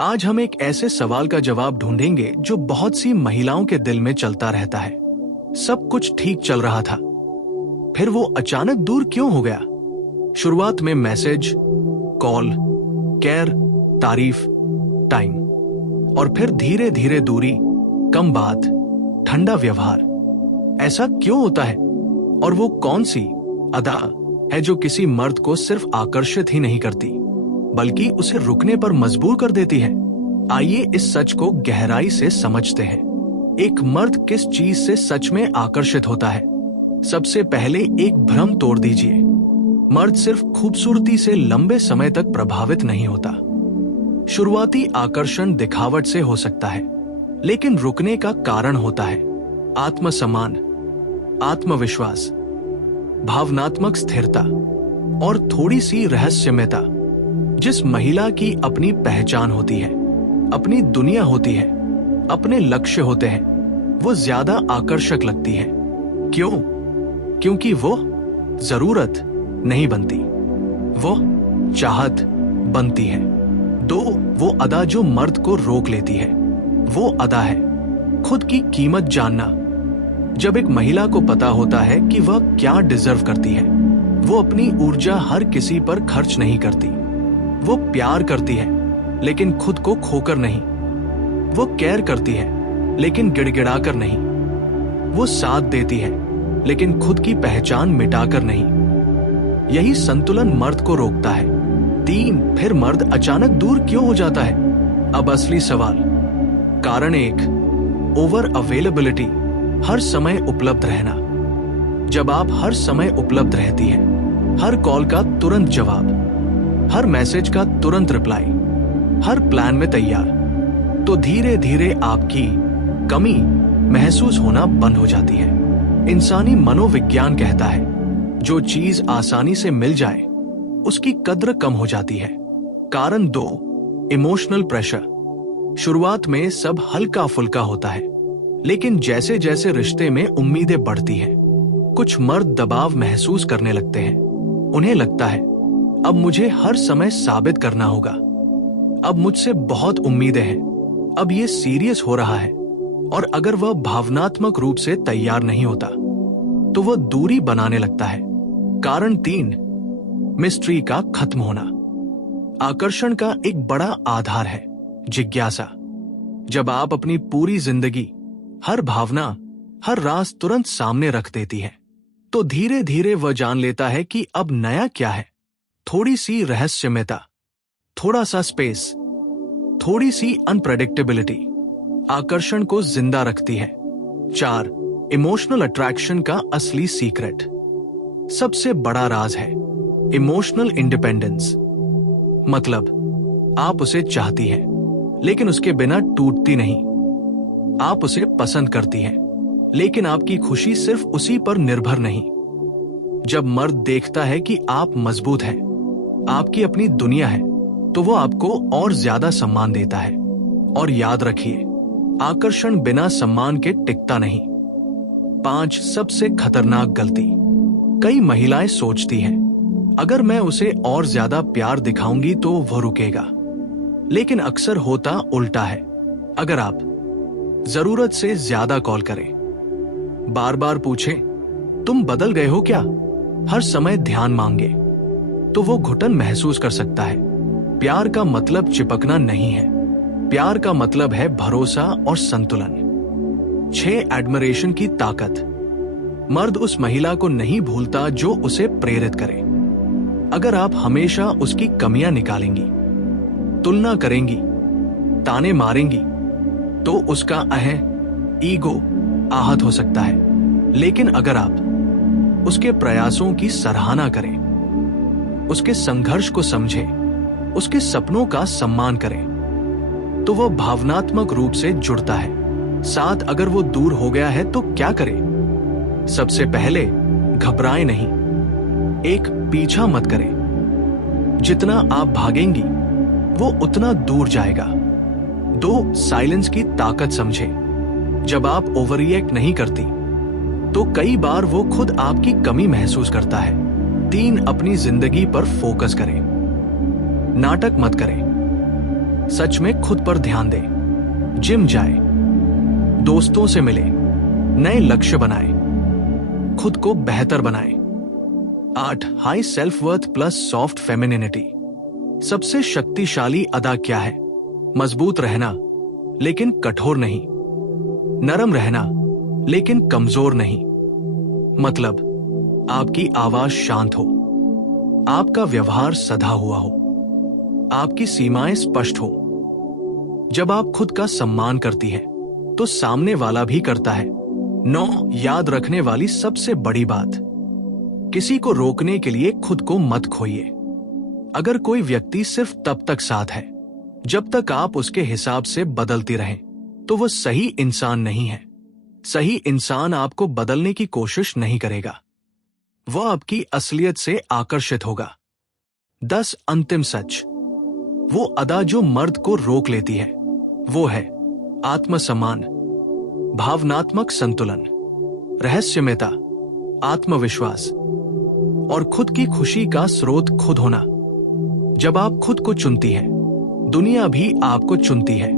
आज हम एक ऐसे सवाल का जवाब ढूंढेंगे जो बहुत सी महिलाओं के दिल में चलता रहता है। सब कुछ ठीक चल रहा था, फिर वो अचानक दूर क्यों हो गया? शुरुआत में मैसेज, कॉल, केयर, तारीफ, टाइम, और फिर धीरे धीरे दूरी, कम बात, ठंडा व्यवहार। ऐसा क्यों होता है? और वो कौन सी अदा है जो किसी मर्द को सिर्फ आकर्षित ही नहीं करती बल्कि उसे रुकने पर मजबूर कर देती है? आइए इस सच को गहराई से समझते हैं। एक मर्द किस चीज से सच में आकर्षित होता है? सबसे पहले एक भ्रम तोड़ दीजिए। मर्द सिर्फ खूबसूरती से लंबे समय तक प्रभावित नहीं होता। शुरुआती आकर्षण दिखावट से हो सकता है, लेकिन रुकने का कारण होता है आत्मसम्मान, आत्मविश्वास, भावनात्मक स्थिरता और थोड़ी सी रहस्यमयता। जिस महिला की अपनी पहचान होती है, अपनी दुनिया होती है, अपने लक्ष्य होते हैं, वो ज्यादा आकर्षक लगती है। क्यों? क्योंकि वो जरूरत नहीं बनती, वो चाहत बनती है। दो, वो अदा जो मर्द को रोक लेती है, वो अदा है खुद की कीमत जानना। जब एक महिला को पता होता है कि वह क्या डिजर्व करती है, वो अपनी ऊर्जा हर किसी पर खर्च नहीं करती। वो प्यार करती है, लेकिन खुद को खोकर नहीं। वो केयर करती है, लेकिन गिड़गिड़ाकर नहीं। वो साथ देती है, लेकिन खुद की पहचान मिटाकर नहीं। यही संतुलन मर्द को रोकता है। 3, फिर मर्द अचानक दूर क्यों हो जाता है? अब असली सवाल। कारण 1, ओवर अवेलेबिलिटी, हर समय उपलब्ध रहना। जब आप हर समय उपलब्ध रहती हैं, हर कॉल का तुरंत जवाब, हर मैसेज का तुरंत रिप्लाई, हर प्लान में तैयार, तो धीरे धीरे आपकी कमी महसूस होना बंद हो जाती है। इंसानी मनोविज्ञान कहता है, जो चीज आसानी से मिल जाए उसकी कद्र कम हो जाती है। कारण 2, इमोशनल प्रेशर। शुरुआत में सब हल्का फुल्का होता है, लेकिन जैसे जैसे रिश्ते में उम्मीदें बढ़ती हैं, कुछ मर्द दबाव महसूस करने लगते हैं। उन्हें लगता है, अब मुझे हर समय साबित करना होगा, अब मुझसे बहुत उम्मीदें हैं, अब ये सीरियस हो रहा है। और अगर वह भावनात्मक रूप से तैयार नहीं होता तो वह दूरी बनाने लगता है। कारण 3, मिस्ट्री का खत्म होना। आकर्षण का एक बड़ा आधार है जिज्ञासा। जब आप अपनी पूरी जिंदगी, हर भावना, हर राज तुरंत सामने रख देती है, तो धीरे धीरे वह जान लेता है कि अब नया क्या है। थोड़ी सी रहस्यमयता, थोड़ा सा स्पेस, थोड़ी सी अनप्रेडिक्टेबिलिटी आकर्षण को जिंदा रखती है। 4, इमोशनल अट्रैक्शन का असली सीक्रेट, सबसे बड़ा राज है इमोशनल इंडिपेंडेंस। मतलब आप उसे चाहती हैं, लेकिन उसके बिना टूटती नहीं। आप उसे पसंद करती हैं, लेकिन आपकी खुशी सिर्फ उसी पर निर्भर नहीं। जब मर्द देखता है कि आप मजबूत हैं, आपकी अपनी दुनिया है, तो वो आपको और ज्यादा सम्मान देता है। और याद रखिए, आकर्षण बिना सम्मान के टिकता नहीं। 5, सबसे खतरनाक गलती। कई महिलाएं सोचती हैं, अगर मैं उसे और ज्यादा प्यार दिखाऊंगी तो वो रुकेगा। लेकिन अक्सर होता उल्टा है। अगर आप जरूरत से ज्यादा कॉल करें, बार बार पूछें, तुम बदल गए हो क्या, हर समय ध्यान मांगे, तो वो घुटन महसूस कर सकता है। प्यार का मतलब चिपकना नहीं है, प्यार का मतलब है भरोसा और संतुलन। 6, एडमिरेशन की ताकत। मर्द उस महिला को नहीं भूलता जो उसे प्रेरित करे। अगर आप हमेशा उसकी कमियां निकालेंगी, तुलना करेंगी, ताने मारेंगी, तो उसका ईगो आहत हो सकता है। लेकिन अगर आप उसके प्रयासों की सराहना करें, उसके संघर्ष को समझें, उसके सपनों का सम्मान करें, तो वह भावनात्मक रूप से जुड़ता है। 7, अगर वो दूर हो गया है तो क्या करें? सबसे पहले घबराएं नहीं। 1, पीछा मत करें। जितना आप भागेंगी, वो उतना दूर जाएगा। 2, साइलेंस की ताकत समझें। जब आप ओवर रिएक्ट नहीं करती, तो कई बार वो खुद आपकी कमी महसूस करता है। 3, अपनी जिंदगी पर फोकस करें। नाटक मत करें। सच में खुद पर ध्यान दे, जिम जाए, दोस्तों से मिले, नए लक्ष्य बनाए, खुद को बेहतर बनाए। 8. High self worth plus soft femininity. सबसे शक्तिशाली अदा क्या है? मजबूत रहना लेकिन कठोर नहीं, नरम रहना लेकिन कमजोर नहीं। मतलब आपकी आवाज शांत हो, आपका व्यवहार सधा हुआ हो, आपकी सीमाएं स्पष्ट हो। जब आप खुद का सम्मान करती हैं, तो सामने वाला भी करता है। 9. याद रखने वाली सबसे बड़ी बात, किसी को रोकने के लिए खुद को मत खोइए। अगर कोई व्यक्ति सिर्फ तब तक साथ है जब तक आप उसके हिसाब से बदलती रहें, तो वह सही इंसान नहीं है। सही इंसान आपको बदलने की कोशिश नहीं करेगा, वह आपकी असलियत से आकर्षित होगा। 10. अंतिम सच। वो अदा जो मर्द को रोक लेती है वो है आत्मसम्मान, भावनात्मक संतुलन, रहस्यमयता, आत्मविश्वास और खुद की खुशी का स्रोत खुद होना। जब आप खुद को चुनती हैं, दुनिया भी आपको चुनती है।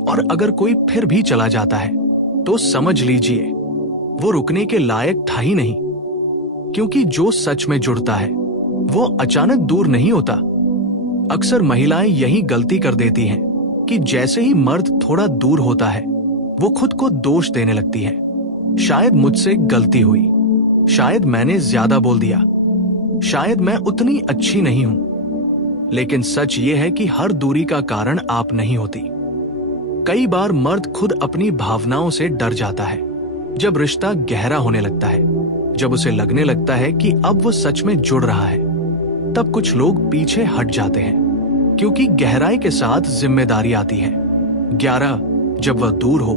और अगर कोई फिर भी चला जाता है तो समझ लीजिए वो रुकने के लायक था ही नहीं, क्योंकि जो सच में जुड़ता है वो अचानक दूर नहीं होता। अक्सर महिलाएं यही गलती कर देती हैं कि जैसे ही मर्द थोड़ा दूर होता है वो खुद को दोष देने लगती है। शायद मुझसे गलती हुई, शायद मैंने ज्यादा बोल दिया, शायद मैं उतनी अच्छी नहीं हूं। लेकिन सच ये है कि हर दूरी का कारण आप नहीं होती। कई बार मर्द खुद अपनी भावनाओं से डर जाता है। जब रिश्ता गहरा होने लगता है, जब उसे लगने लगता है कि अब वो सच में जुड़ रहा है, तब कुछ लोग पीछे हट जाते हैं, क्योंकि गहराई के साथ जिम्मेदारी आती है। 11. जब वह दूर हो,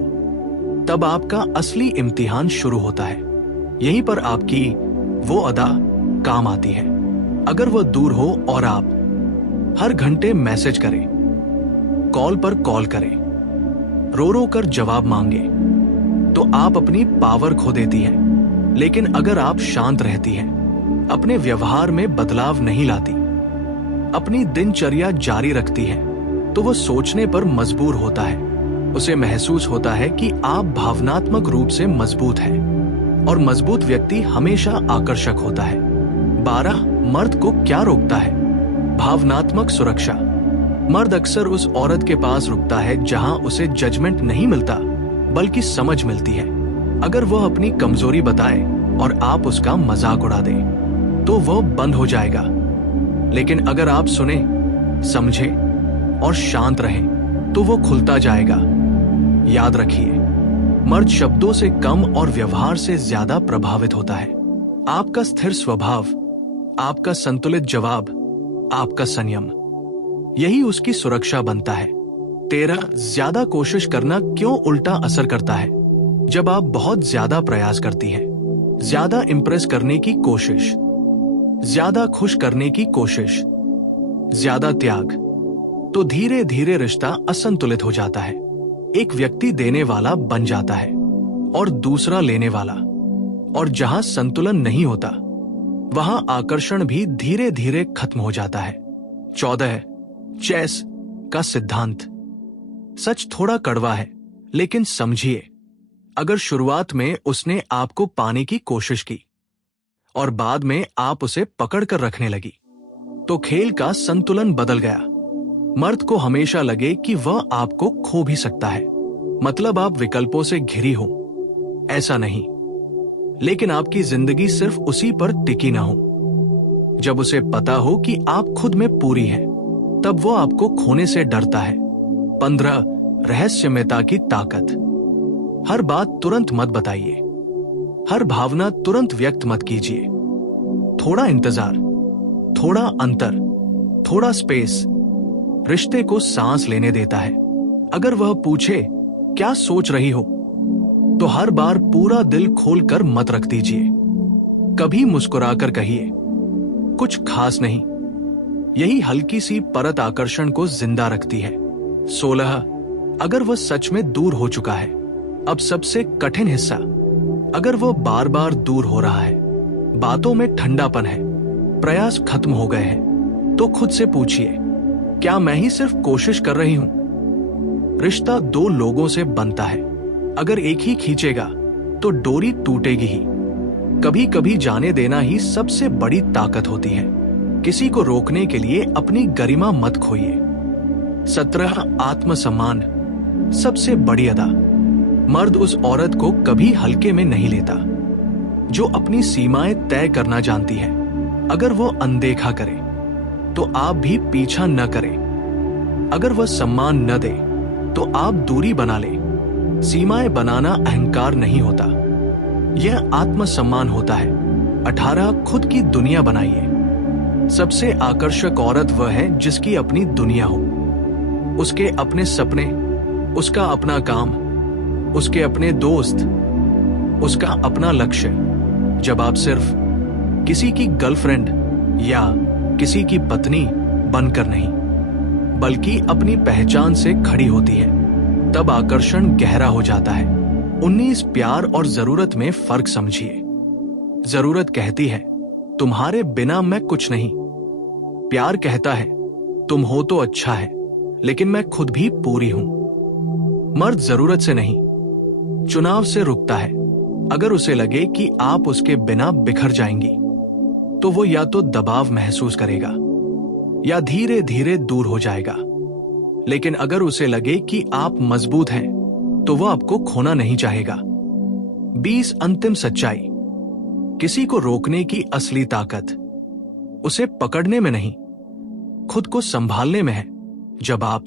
तब आपका असली इम्तिहान शुरू होता है। यहीं पर आपकी वो अदा काम आती है। अगर वह दूर हो और आप हर घंटे मैसेज करें, कॉल पर कॉल करें, रो रो कर जवाब मांगे, तो आप अपनी पावर खो देती हैं। लेकिन अगर आप शांत रहती हैं, अपने व्यवहार में बदलाव नहीं लाती, अपनी दिनचर्या जारी रखती हैं, तो वह सोचने पर मजबूर होता है। उसे महसूस होता है कि आप भावनात्मक रूप से मजबूत हैं, और मजबूत व्यक्ति हमेशा आकर्षक होता है। 12. मर्द को क्या रोकता है? भावनात्मक सुरक्षा। मर्द अक्सर उस औरत के पास रुकता है जहां उसे जजमेंट नहीं मिलता, बल्कि समझ मिलती है। अगर वह अपनी कमजोरी बताए और आप उसका मजाक उड़ा दें, तो वह बंद हो जाएगा। लेकिन अगर आप सुने, समझे और शांत रहें, तो वो खुलता जाएगा। याद रखिए, मर्द शब्दों से कम और व्यवहार से ज्यादा प्रभावित होता है। आपका स्थिर स्वभाव, आपका संतुलित जवाब, आपका संयम, यही उसकी सुरक्षा बनता है। 13. ज्यादा कोशिश करना क्यों उल्टा असर करता है? जब आप बहुत ज्यादा प्रयास करती हैं, ज्यादा इंप्रेस करने की कोशिश, ज्यादा खुश करने की कोशिश, ज्यादा त्याग, तो धीरे धीरे रिश्ता असंतुलित हो जाता है। एक व्यक्ति देने वाला बन जाता है और दूसरा लेने वाला, और जहां संतुलन नहीं होता, वहां आकर्षण भी धीरे धीरे खत्म हो जाता है। 14. चेस का सिद्धांत। सच थोड़ा कड़वा है, लेकिन समझिए, अगर शुरुआत में उसने आपको पाने की कोशिश की और बाद में आप उसे पकड़ कर रखने लगी, तो खेल का संतुलन बदल गया। मर्द को हमेशा लगे कि वह आपको खो भी सकता है, मतलब आप विकल्पों से घिरी हो। ऐसा नहीं, लेकिन आपकी जिंदगी सिर्फ उसी पर टिकी ना हो। जब उसे पता हो कि आप खुद में पूरी हैं, तब वो आपको खोने से डरता है। 15. रहस्यमयता की ताकत। हर बात तुरंत मत बताइए, हर भावना तुरंत व्यक्त मत कीजिए। थोड़ा इंतजार, थोड़ा अंतर, थोड़ा स्पेस रिश्ते को सांस लेने देता है। अगर वह पूछे क्या सोच रही हो, तो हर बार पूरा दिल खोलकर मत रख दीजिए। कभी मुस्कुराकर कहिए, कुछ खास नहीं। यही हल्की सी परत आकर्षण को जिंदा रखती है। 16. अगर वह सच में दूर हो चुका है, अब सबसे कठिन हिस्सा, अगर वह बार बार दूर हो रहा है, बातों में ठंडापन है, प्रयास खत्म हो गए हैं, तो खुद से पूछिए, क्या मैं ही सिर्फ कोशिश कर रही हूं? रिश्ता दो लोगों से बनता है। अगर एक ही खींचेगा तो डोरी टूटेगी ही। कभी कभी जाने देना ही सबसे बड़ी ताकत होती है। किसी को रोकने के लिए अपनी गरिमा मत खोइए। 17 आत्मसम्मान सबसे बड़ी अदा। मर्द उस औरत को कभी हल्के में नहीं लेता जो अपनी सीमाएं तय करना जानती है। अगर वो अनदेखा करे तो आप भी पीछा न करें। अगर वह सम्मान न दे तो आप दूरी बना लें। सीमाएं बनाना अहंकार नहीं होता, यह आत्मसम्मान होता है। 18 खुद की दुनिया बनाइए। सबसे आकर्षक औरत वह है जिसकी अपनी दुनिया हो। उसके अपने सपने, उसका अपना काम, उसके अपने दोस्त, उसका अपना लक्ष्य। जब आप सिर्फ किसी की गर्लफ्रेंड या किसी की पत्नी बनकर नहीं बल्कि अपनी पहचान से खड़ी होती है, तब आकर्षण गहरा हो जाता है। 19 प्यार और जरूरत में फर्क समझिए। जरूरत कहती है तुम्हारे बिना मैं कुछ नहीं। प्यार कहता है तुम हो तो अच्छा है, लेकिन मैं खुद भी पूरी हूं। मर्द जरूरत से नहीं, चुनाव से रुकता है। अगर उसे लगे कि आप उसके बिना बिखर जाएंगी तो वो या तो दबाव महसूस करेगा या धीरे धीरे दूर हो जाएगा। लेकिन अगर उसे लगे कि आप मजबूत हैं तो वो आपको खोना नहीं चाहेगा। 20 अंतिम सच्चाई। किसी को रोकने की असली ताकत उसे पकड़ने में नहीं, खुद को संभालने में है। जब आप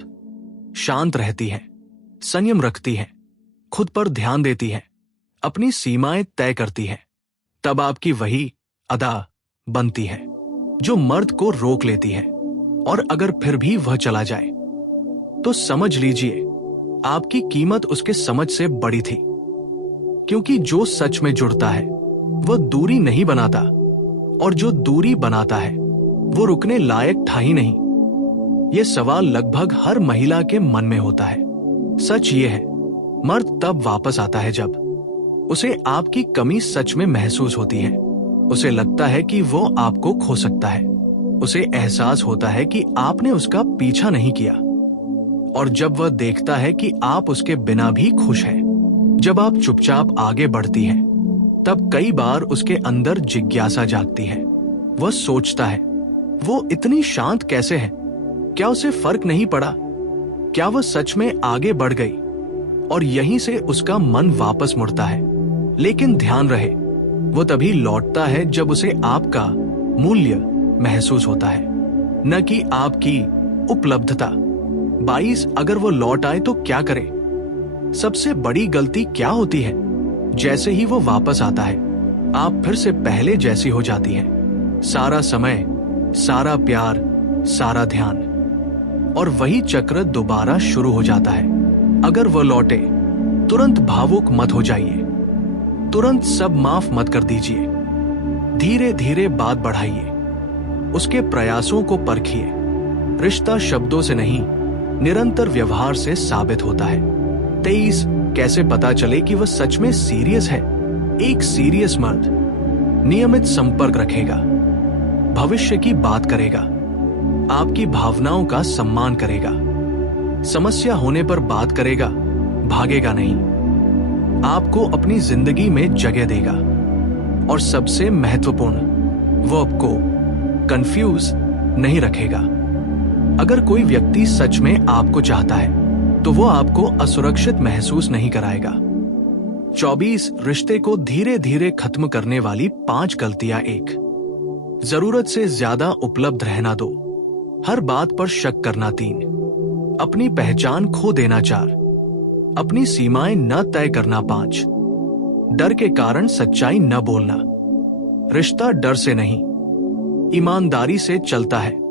शांत रहती हैं, संयम रखती हैं, खुद पर ध्यान देती हैं, अपनी सीमाएं तय करती हैं, तब आपकी वही अदा बनती है जो मर्द को रोक लेती है। और अगर फिर भी वह चला जाए तो समझ लीजिए आपकी कीमत उसके समझ से बड़ी थी। क्योंकि जो सच में जुड़ता है वह दूरी नहीं बनाता, और जो दूरी बनाता है वो रुकने लायक था ही नहीं। यह सवाल लगभग हर महिला के मन में होता है। सच ये है, मर्द तब वापस आता है जब उसे आपकी कमी सच में महसूस होती है। उसे लगता है कि वो आपको खो सकता है। उसे एहसास होता है कि आपने उसका पीछा नहीं किया। और जब वह देखता है कि आप उसके बिना भी खुश हैं, जब आप चुपचाप आगे बढ़ती हैं, तब कई बार उसके अंदर जिज्ञासा जागती है। वह सोचता है वो इतनी शांत कैसे है? क्या उसे फर्क नहीं पड़ा? क्या वह सच में आगे बढ़ गई? और यहीं से उसका मन वापस मुड़ता है। लेकिन ध्यान रहे, वो तभी लौटता है जब उसे आपका मूल्य महसूस होता है, न कि आपकी उपलब्धता। 22 अगर वो लौट आए तो क्या करे? सबसे बड़ी गलती क्या होती है? जैसे ही वो वापस आता है, आप फिर से पहले जैसी हो जाती हैं। सारा समय, सारा प्यार, सारा ध्यान, और वही चक्र दोबारा शुरू हो जाता है। अगर वो लौटे, तुरंत भावुक मत हो जाइए, तुरंत सब माफ मत कर दीजिए। धीरे धीरे बात बढ़ाइए, उसके प्रयासों को परखिए। रिश्ता शब्दों से नहीं, निरंतर व्यवहार से साबित होता है। 23 कैसे पता चले कि वह सच में सीरियस है? एक सीरियस मर्द नियमित संपर्क रखेगा, भविष्य की बात करेगा, आपकी भावनाओं का सम्मान करेगा, समस्या होने पर बात करेगा, भागेगा नहीं, आपको अपनी जिंदगी में जगह देगा। और सबसे महत्वपूर्ण, वो आपको कंफ्यूज नहीं रखेगा। अगर कोई व्यक्ति सच में आपको चाहता है तो वो आपको असुरक्षित महसूस नहीं कराएगा। 24 रिश्ते को धीरे धीरे खत्म करने वाली 5 गलतियां। 1 जरूरत से ज्यादा उपलब्ध रहना। 2 हर बात पर शक करना। 3 अपनी पहचान खो देना। 4 अपनी सीमाएं न तय करना। 5 डर के कारण सच्चाई न बोलना। रिश्ता डर से नहीं, ईमानदारी से चलता है।